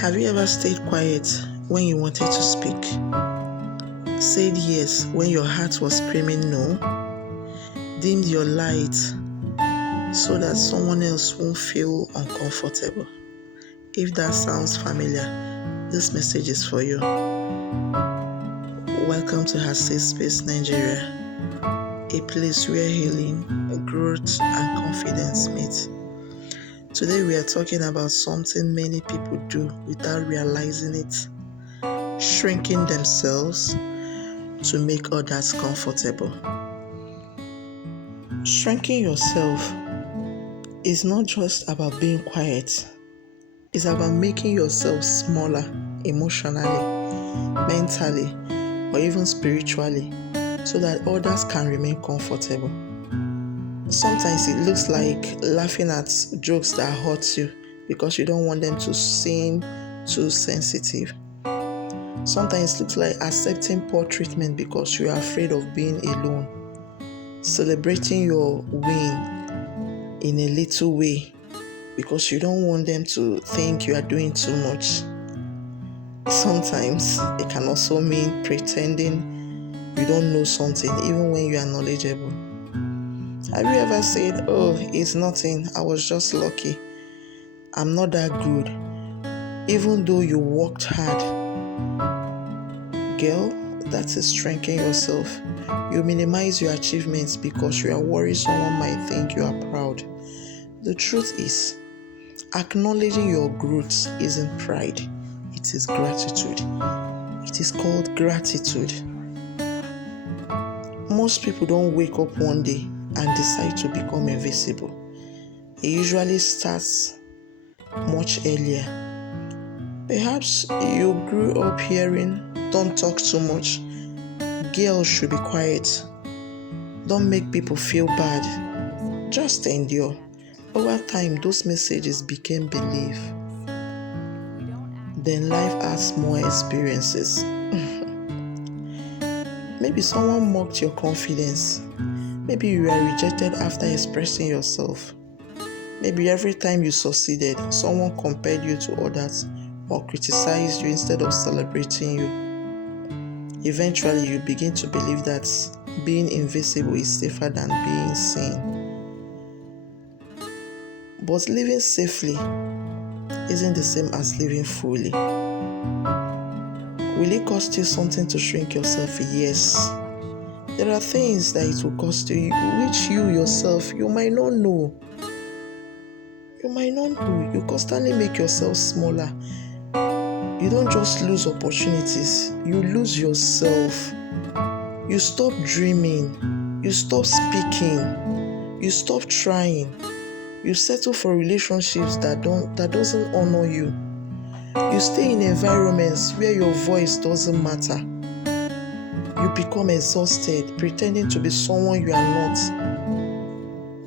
Have you ever stayed quiet when you wanted to speak? Said yes when your heart was screaming no? Dimmed your light so that someone else won't feel uncomfortable? If that sounds familiar, this message is for you. Welcome to Her Safe Space Nigeria, a place where healing, growth, and confidence meet. Today we are talking about something many people do without realizing it: shrinking themselves to make others comfortable. Shrinking yourself is not just about being quiet. It's about making yourself smaller emotionally, mentally, or even spiritually so that others can remain comfortable. Sometimes it looks like laughing at jokes that hurt you because you don't want them to seem too sensitive. Sometimes it looks like accepting poor treatment because you are afraid of being alone. Celebrating your win in a little way because you don't want them to think you are doing too much. Sometimes it can also mean pretending you don't know something even when you are knowledgeable. Have you ever said, "Oh, it's nothing, I was just lucky. I'm not that good," even though you worked hard? Girl, that is shrinking yourself. You minimize your achievements because you are worried someone might think you are proud. The truth is, acknowledging your growth isn't pride, it is gratitude. It is called gratitude. Most people don't wake up one day and decide to become invisible. It usually starts much earlier. Perhaps you grew up hearing, "Don't talk too much," "Girls should be quiet," "Don't make people feel bad," "Just endure." Over time, those messages became belief. Then life adds more experiences. Maybe someone mocked your confidence. Maybe you were rejected after expressing yourself. Maybe every time you succeeded, someone compared you to others or criticized you instead of celebrating you. Eventually, you begin to believe that being invisible is safer than being seen. But living safely isn't the same as living fully. Will it cost you something to shrink yourself? Yes. There are things that it will cost you, which you yourself, you might not know. You constantly make yourself smaller. You don't just lose opportunities, you lose yourself. You stop dreaming, you stop speaking, you stop trying. You settle for relationships that doesn't honor you. You stay in environments where your voice doesn't matter. You become exhausted pretending to be someone you are not.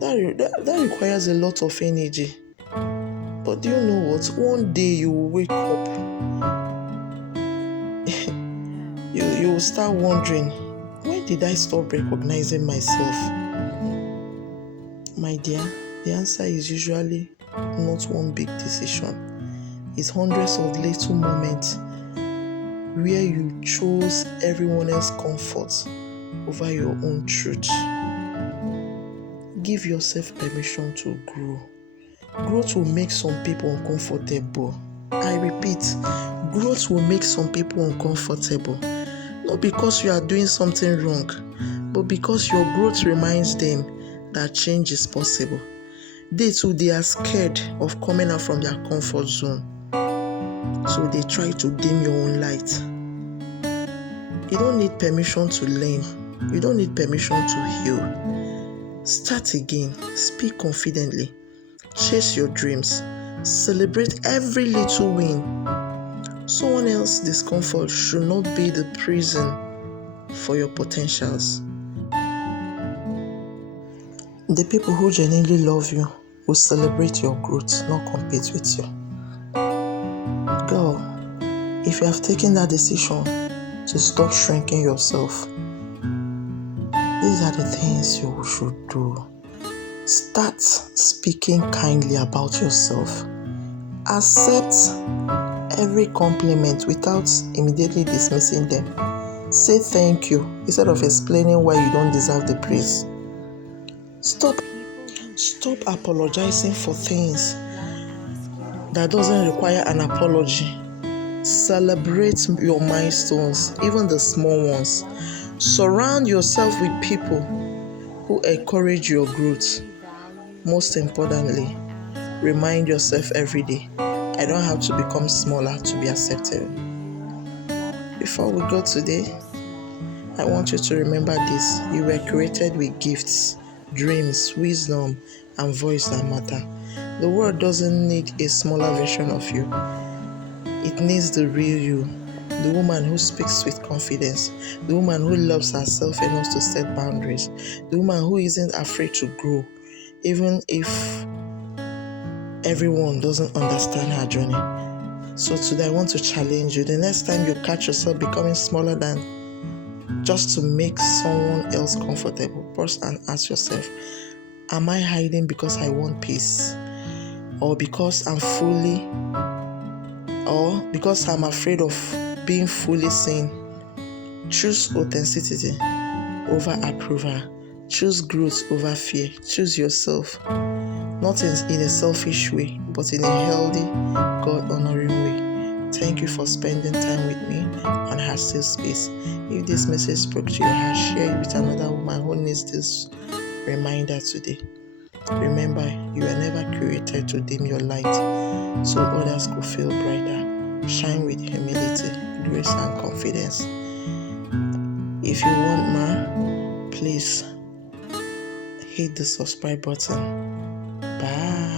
That requires a lot of energy. But do you know what? One day you will wake up. you will start wondering, when did I stop recognizing myself? My dear, the answer is usually not one big decision. It's hundreds of little moments where you chose everyone else's comfort over your own truth. Give yourself permission to grow. Growth will make some people uncomfortable. I repeat, growth will make some people uncomfortable. Not because you are doing something wrong, but because your growth reminds them that change is possible. They are scared of coming out from their comfort zone. So they try to dim your own light. You don't need permission to learn. You don't need permission to heal. Start again. Speak confidently. Chase your dreams. Celebrate every little win. Someone else's discomfort should not be the prison for your potentials. The people who genuinely love you will celebrate your growth, not compete with you. Girl, if you have taken that decision to stop shrinking yourself, these are the things you should do. Start speaking kindly about yourself. Accept every compliment without immediately dismissing them. Say thank you instead of explaining why you don't deserve the praise. Stop apologizing for things that doesn't require an apology. Celebrate your milestones, even the small ones. Surround yourself with people who encourage your growth. Most importantly, remind yourself every day, I don't have to become smaller to be accepted. Before we go today, I want you to remember this. You were created with gifts, dreams, wisdom, and voice that matter. The world doesn't need a smaller version of you. It needs the real you, the woman who speaks with confidence, the woman who loves herself enough to set boundaries, the woman who isn't afraid to grow, even if everyone doesn't understand her journey. So today I want to challenge you. The next time you catch yourself becoming smaller than just to make someone else comfortable, pause and ask yourself, am I hiding because I want peace? Or because I'm afraid of being fully seen? Choose authenticity over approval. Choose growth over fear. Choose yourself, not in a selfish way, but in a healthy, God-honoring way. Thank you for spending time with me on Her Safe Space. If this message spoke to your heart, share it with another woman who needs this reminder today. Remember, you were never created to dim your light so others could feel brighter. Shine with humility, grace, and confidence. If you want more, please hit the subscribe button. Bye.